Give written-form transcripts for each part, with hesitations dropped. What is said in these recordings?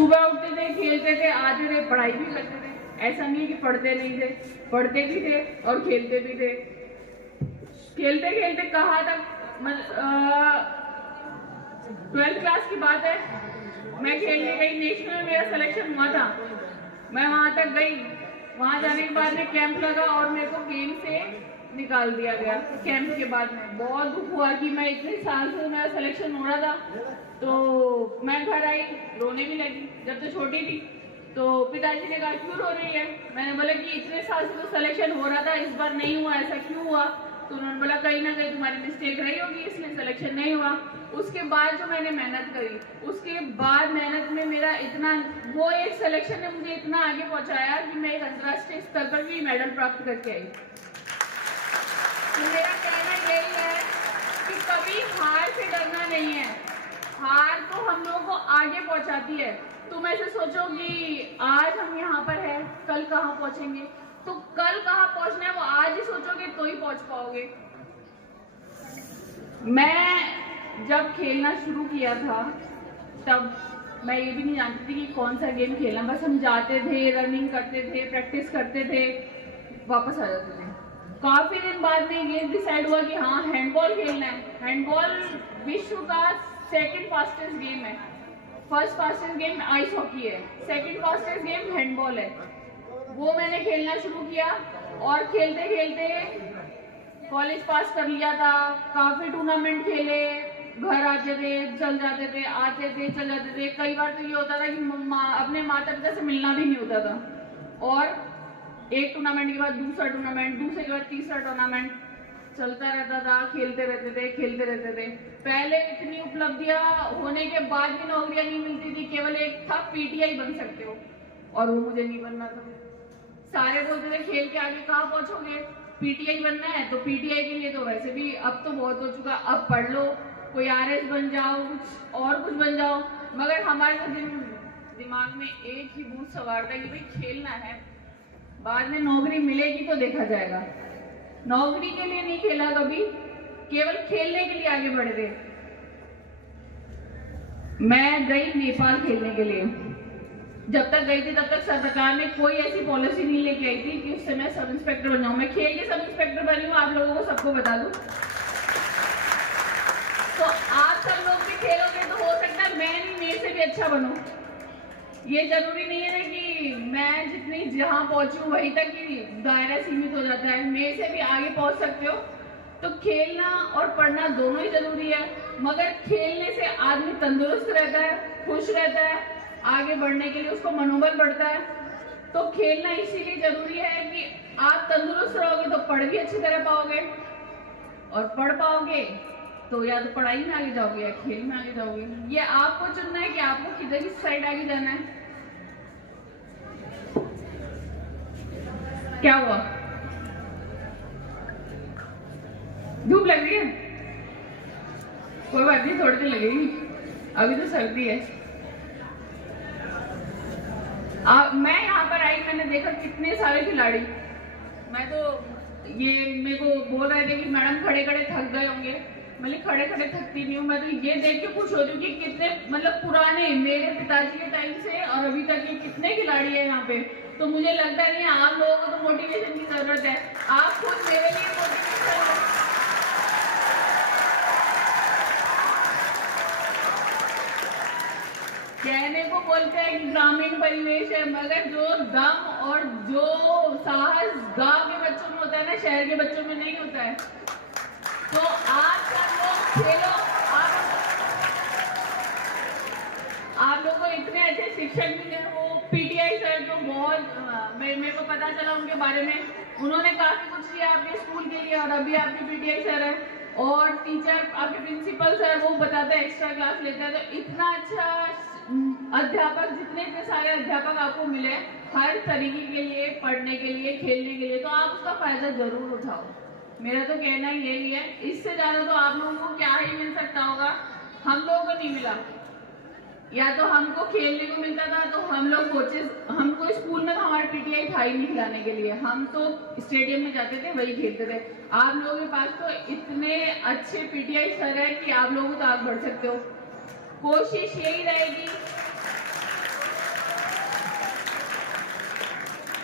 सुबह उठते थे, खेलते थे, आते थे, पढ़ाई भी करते थे। ऐसा नहीं कि पढ़ते नहीं थे, पढ़ते भी थे और खेलते भी थे। खेलते खेलते कहाँ तक 12th क्लास की बात है, मैं खेलने गई, नेशनल में मेरा सिलेक्शन हुआ था। मैं वहां तक गई, वहां जाने के बाद में कैंप लगा और मेरे को गेम से निकाल दिया गया। कैंप के बाद में बहुत दुख हुआ कि मैं इतने साल से मेरा सिलेक्शन हो रहा था। तो मैं घर आई, रोने भी लगी। जब तो छोटी थी तो पिताजी ने कहा क्यों रो रही है। मैंने बोला कि इतने साल से तो सिलेक्शन हो रहा था, इस बार नहीं हुआ, ऐसा क्यों हुआ। तो उन्होंने बोला कहीं ना कहीं तुम्हारी मिस्टेक रही होगी, इसलिए सिलेक्शन नहीं हुआ। उसके बाद जो मैंने मेहनत करी, उसके बाद मेहनत में मेरा इतना, वो एक सिलेक्शन ने मुझे इतना आगे पहुंचाया कि मैं एक अंतर्राष्ट्रीय स्तर पर भी मेडल प्राप्त करके आई। तो मेरा कहना यही है कि कभी हार से डरना नहीं है। हार तो हम लोगों को आगे पहुंचाती है। तुम ऐसे सोचो कि आज हम यहाँ पर है, कल कहाँ पहुंचेंगे। तो कल कहाँ पहुंचना है वो आज ही सोचोगे तो ही पहुंच पाओगे। मैं जब खेलना शुरू किया था तब मैं ये भी नहीं जानती थी कि कौन सा गेम खेलना। बस हम जाते थे, रनिंग करते थे, प्रैक्टिस करते थे, वापस आ जाते थे। काफी दिन बाद में ये डिसाइड हुआ कि हाँ हैंडबॉल खेलना है। हैंडबॉल विश्व का सेकंड फास्टेस्ट गेम है। First fastest game ice hockey है, सेकंड फास्टेस्ट गेम हैंडबॉल है। वो मैंने खेलना शुरू किया और खेलते खेलते कॉलेज पास कर लिया था। काफी टूर्नामेंट खेले, घर आते थे, चल जाते थे, आते थे, चल जाते थे। कई बार तो ये होता था कि अपने माता पिता से मिलना भी नहीं होता था। और एक टूर्नामेंट के बाद दूसरा टूर्नामेंट, दूसरे के बाद तीसरा टूर्नामेंट चलता रहता था। खेलते रहते थे, खेलते रहते थे। पहले इतनी उपलब्धियां होने के बाद भी नौकरियां नहीं मिलती थी। केवल एक था पीटीआई बन सकते हो, और वो मुझे नहीं बनना था। सारे बोलते थे खेल के आगे कहाँ पहुंचोगे, पीटीआई बनना है। तो पीटीआई के लिए तो वैसे भी अब तो बहुत हो चुका, अब पढ़ लो, कोई आरएस बन जाओ, कुछ और कुछ बन जाओ। मगर हमारे तो दिमाग में एक ही भूत सवार था कि भाई खेलना है, बाद में नौकरी मिलेगी तो देखा जाएगा। नौकरी के लिए नहीं खेला कभी, केवल खेलने के लिए आगे बढ़े थे। मैं गई नेपाल खेलने के लिए। जब तक गई थी तब तक सरकार ने कोई ऐसी पॉलिसी नहीं लेके आई थी कि उससे मैं सब इंस्पेक्टर बन जाऊं। मैं खेल के सब इंस्पेक्टर बनी हूं, आप लोगों को सबको बता दूं। तो आप सब लोग भी खेलोगे तो हो सकता है मैं नहीं, मेरे से भी अच्छा बनूं। ये जरूरी नहीं है ना कि मैं जितनी जहां पहुंची हूं वहीं तक ही दायरा सीमित हो जाता है, मेरे से भी आगे पहुंच सकते हो। तो खेलना और पढ़ना दोनों ही जरूरी है, मगर खेलने से आदमी तंदुरुस्त रहता है, खुश रहता है, आगे बढ़ने के लिए उसको मनोबल बढ़ता है। तो खेलना इसीलिए जरूरी है कि आप तंदुरुस्त रहोगे तो पढ़ भी अच्छी तरह पाओगे, और पढ़ पाओगे तो या तो पढ़ाई में आगे जाओगे या खेल में आगे जाओगे। ये आपको चुनना है कि आपको किधर की साइड आगे जाना है। क्या हुआ, धूप लग रही है? कोई बात नहीं, थोड़ी देर लगेगी, अभी तो सर्दी है। मैं यहाँ पर आई, मैंने देखा कितने सारे खिलाड़ी। मैं तो ये मेरे को बोल रहे थे कि मैडम खड़े खड़े थक गए होंगे। मैं खड़े खड़े थकती नहीं हूँ। मैं तो ये देख के खुश होती हूँ कि कितने मतलब पुराने, मेरे पिताजी के टाइम से और अभी तक ये कितने खिलाड़ी है यहाँ पे। तो मुझे लगता नहीं आप लोगों को तो मोटिवेशन की जरूरत है, आप खुद मेरे लिए मोटिवेशन। कहने को बोलते हैं कि ग्रामीण परिवेश है, मगर जो दम और जो साहस गांव के बच्चों में होता है ना, शहर के बच्चों में नहीं होता है। तो आप सब लोग खेलो। आप लोगों को इतने अच्छे शिक्षक मिले, वो पीटीआई सर जो बहुत मेरे को पता चला उनके बारे में, उन्होंने काफी कुछ किया आपके स्कूल के लिए, और अभी आपके पीटीआई सर है। और टीचर आपके प्रिंसिपल सर, वो बताते हैं, एक्स्ट्रा क्लास लेते हैं। तो इतना अच्छा अध्यापक, जितने इतने सारे अध्यापक आपको मिले हर तरीके के लिए, पढ़ने के लिए, खेलने के लिए, तो आप उसका फायदा जरूर उठाओ। मेरा तो कहना ही यही है। इससे ज्यादा तो आप लोगों को क्या ही मिल सकता होगा, हम लोगों को नहीं मिला। या तो हमको खेलने को मिलता था, तो हम लोग कोचेस, हमको स्कूल में हमारे पीटीआई था ही नहीं खिलाने के लिए, हम तो स्टेडियम में जाते थे, वही खेलते थे। आप लोगों के पास तो इतने अच्छे पीटीआई सर है कि आप लोग तो आगे बढ़ सकते हो। कोशिश यही रहेगी,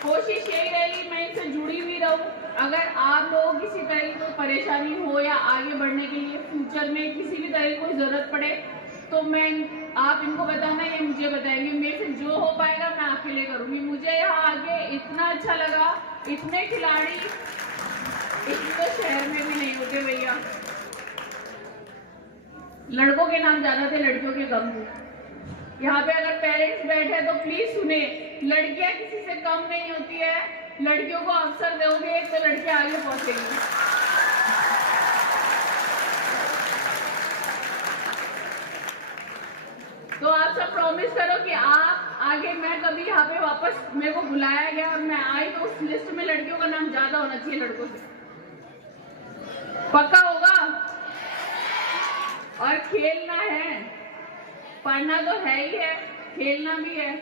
कोशिश यही रहेगी मैं इनसे जुड़ी हुई रहूं। अगर आप लोगों को किसी तरह की कोई परेशानी हो या आगे बढ़ने के लिए फ्यूचर में किसी भी तरह की कोई जरूरत पड़े तो मैं आप इनको बताना या मुझे बताएंगे। मेरे से जो हो पाएगा मैं आपके लिए करूंगी। मुझे यहाँ आगे इतना अच्छा लगा, इतने खिलाड़ी इतने शहर में भी नहीं होते भैया। लड़कों के नाम ज्यादा थे, लड़कियों के कम थे। यहाँ पे अगर पेरेंट्स बैठे तो प्लीज सुने, लड़कियां किसी से कम नहीं होती है। लड़कियों को अवसर दोगे तो लड़कियां आगे पहुंचेंगी। तो आप सब प्रॉमिस करो कि आप आगे, मैं कभी यहाँ पे वापस मेरे को बुलाया गया और मैं आई तो उस लिस्ट में लड़कियों का नाम ज्यादा होना चाहिए लड़कों से। पक्का होगा? और खेलना है, पढ़ना तो है ही है, खेलना भी है।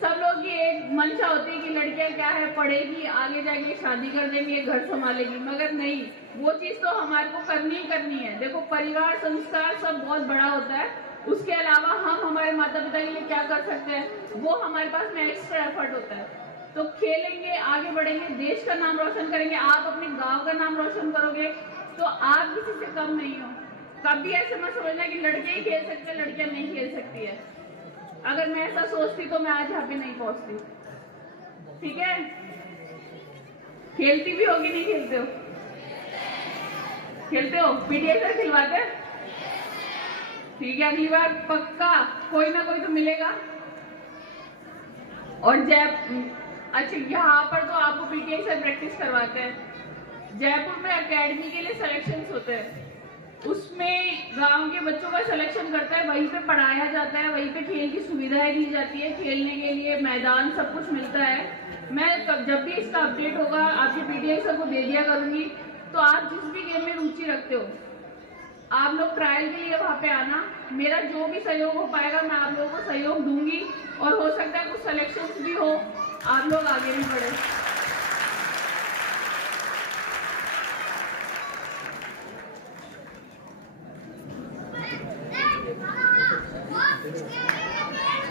सब लोग की एक मंशा होती है कि लड़कियां क्या है, पढ़ेगी, आगे जाके शादी कर देंगे, घर संभालेगी, मगर नहीं, वो चीज तो हमारे को करनी ही करनी है। देखो परिवार संस्कार सब बहुत बड़ा होता है, उसके अलावा हम हमारे माता पिता के लिए क्या कर सकते हैं वो हमारे पास में एक्स्ट्रा एफर्ट होता है। तो खेलेंगे, आगे बढ़ेंगे, देश का नाम रोशन करेंगे, आप अपने गाँव का नाम रोशन करोगे तो आप किसी से कम नहीं हो। कभी ऐसे मत समझना कि लड़के ही खेल सकते हैं, लड़कियां नहीं खेल सकती है। अगर मैं ऐसा सोचती तो मैं आज यहाँ पे नहीं पहुंचती। ठीक है? खेलती भी होगी, नहीं खेलते हो? खेलते हो? पीटीए सर खिलवाते? ठीक है, अगली बार पक्का कोई ना कोई तो मिलेगा। और अच्छा यहाँ पर तो आपको पीटीए सर प्रैक्टिस करवाते हैं। जयपुर में एकेडमी के लिए सिलेक्शंस होते हैं, उसमें गांव के बच्चों का सिलेक्शन करता है, वहीं पे पढ़ाया जाता है, वहीं पे खेल की सुविधाएं दी जाती है, खेलने के लिए मैदान सब कुछ मिलता है। मैं जब भी इसका अपडेट होगा आपके पीटीआई सर को दे दिया करूंगी। तो आप जिस भी गेम में रुचि रखते हो आप लोग ट्रायल के लिए वहां पे आना। मेरा जो भी सहयोग हो पाएगा मैं आप लोगों को सहयोग दूंगी, और हो सकता है कुछ सिलेक्शन भी हो, आप लोग आगे भी बढ़े।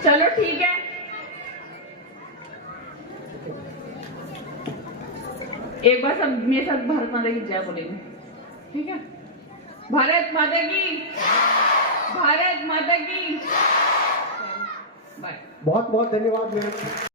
चलो ठीक है, एक बार सब मेरे साथ भारत माता की जय बोलेंगे। ठीक है? भारत माता की, भारत माता की। बाय। बहुत बहुत धन्यवाद मैम।